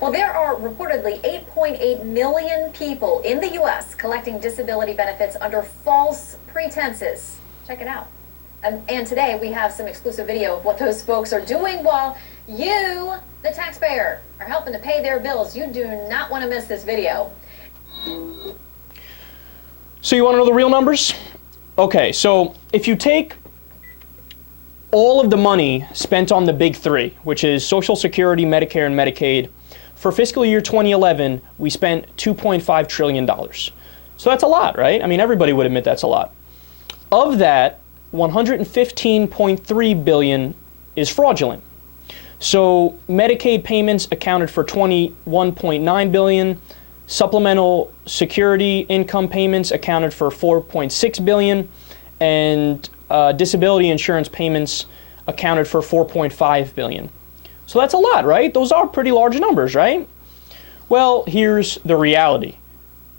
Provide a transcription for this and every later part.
Well, there are reportedly 8.8 million people in the U.S. collecting disability benefits under false pretenses. Check it out. And today we have some exclusive video of what those folks are doing while you, the taxpayer, are helping to pay their bills. You do not want to miss this video. So you want to know the real numbers? Okay, so if you take all of the money spent on the big three, which is Social Security, Medicare, and Medicaid, for fiscal year 2011, we spent $2.5 trillion. So that's a lot, right? I mean, everybody would admit that's a lot. Of that, $115.3 billion is fraudulent. So Medicaid payments accounted for $21.9 billion, supplemental security income payments accounted for $4.6 billion, and disability insurance payments accounted for $4.5 billion. So that's a lot, right? Those are pretty large numbers, right? Well, here's the reality.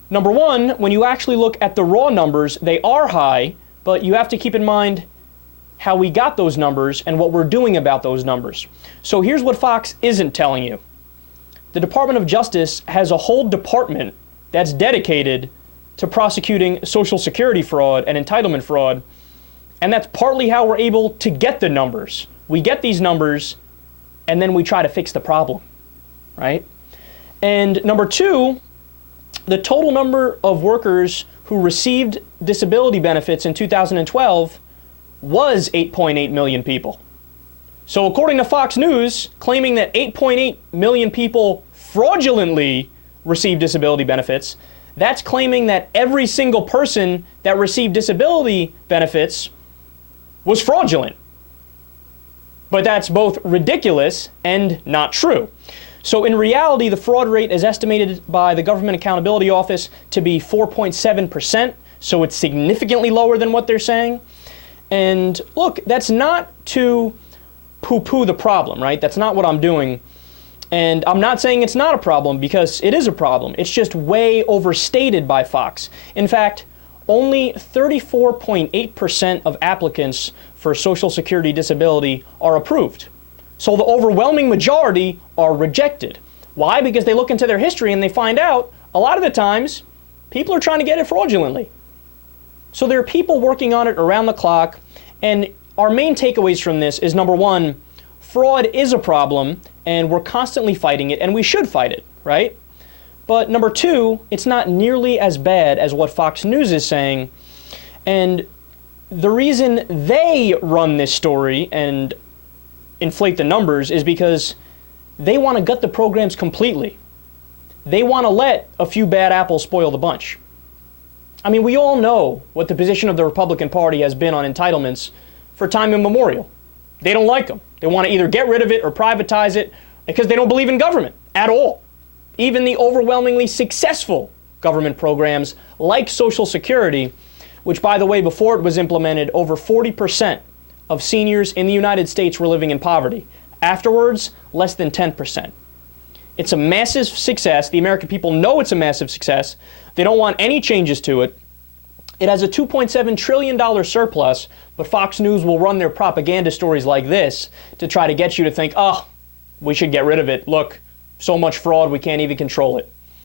Number one, when you actually look at the raw numbers, they are high, but you have to keep in mind how we got those numbers and what we're doing about those numbers. So here's what Fox isn't telling you. The Department of Justice has a whole department that's dedicated to prosecuting Social Security fraud and entitlement fraud, and that's partly how we're able to get the numbers. We get these numbers, and then we try to fix the problem, right? And number two, the total number of workers who received disability benefits in 2012 was 8.8 million people. So according to Fox News, claiming that 8.8 million people fraudulently received disability benefits, that's claiming that every single person that received disability benefits was fraudulent. But that's both ridiculous and not true. So in reality, the fraud rate is estimated by the Government Accountability Office to be 4.7%, so it's significantly lower than what they're saying. And look, that's not to poo-poo the problem, right? That's not what I'm doing. And I'm not saying it's not a problem, because it is a problem. It's just way overstated by Fox. In fact, only 34.8% of applicants for Social Security disability are approved. So the overwhelming majority are rejected. Why? Because they look into their history and they find out a lot of the times people are trying to get it fraudulently. So there are people working on it around the clock, and our main takeaways from this is, number one, fraud is a problem and we're constantly fighting it, and we should fight it, right? But number two, it's not nearly as bad as what Fox News is saying, and the reason they run this story and inflate the numbers is because they want to gut the programs completely. They want to let a few bad apples spoil the bunch. I mean, we all know what the position of the Republican Party has been on entitlements for time immemorial. They don't like them. They want to either get rid of it or privatize it because they don't believe in government at all. Even the overwhelmingly successful government programs like Social Security, which, by the way, before it was implemented, over 40% of seniors in the United States were living in poverty. Afterwards, less than 10%. It's a massive success. The American people know it's a massive success. They don't want any changes to it. It has a $2.7 trillion surplus, but Fox News will run their propaganda stories like this to try to get you to think, oh, we should get rid of it. Look, so much fraud, we can't even control it.